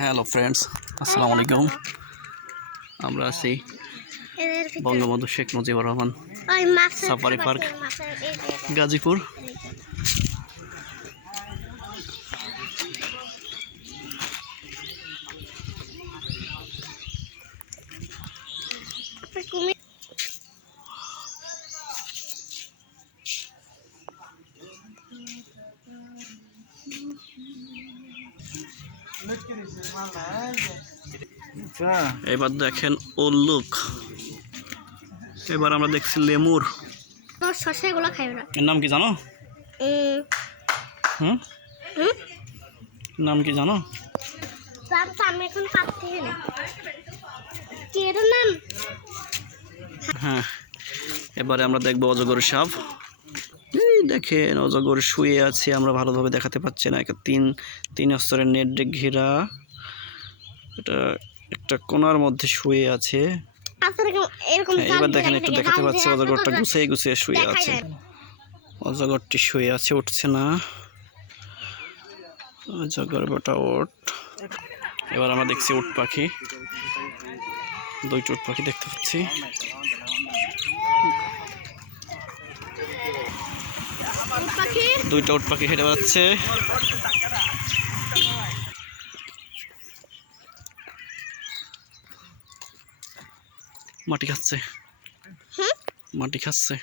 Hello friends, আসসালামু আলাইকুম। আমরা আছি বঙ্গবন্ধু শেখ মুজিবুর রহমান সাফারি পার্ক, গাজীপুর। এবার দেখেন উল্লুক। এবার আমরা দেখছি লেমুর। এর নাম কি জানো? নাম কি জানো? হ্যাঁ, এবারে আমরা দেখবো অজগর সাপ। দেখেন অজগর শুয়ে আছে, আমরা ভালোভাবে দেখাতে পাচ্ছি না। তিন স্তরের নেট ঘেরা, এটা একটা কোণার মধ্যে শুয়ে আছে। এবার দেখেন, একটু দেখাতে পাচ্ছি অজগরটা গুছিয়ে গুছিয়ে শুয়ে আছে। অজগরটি শুয়ে আছে, উঠছে না। অজগর বেটা ওঠ। এবার আমরা দেখছি উট পাখি, দুইটা উট পাখি দেখতে পাচ্ছি। দুইটা উট পাখি হেঁটে বেড়াচ্ছে। মাটি খাচ্ছে, মাটি খাচ্ছে।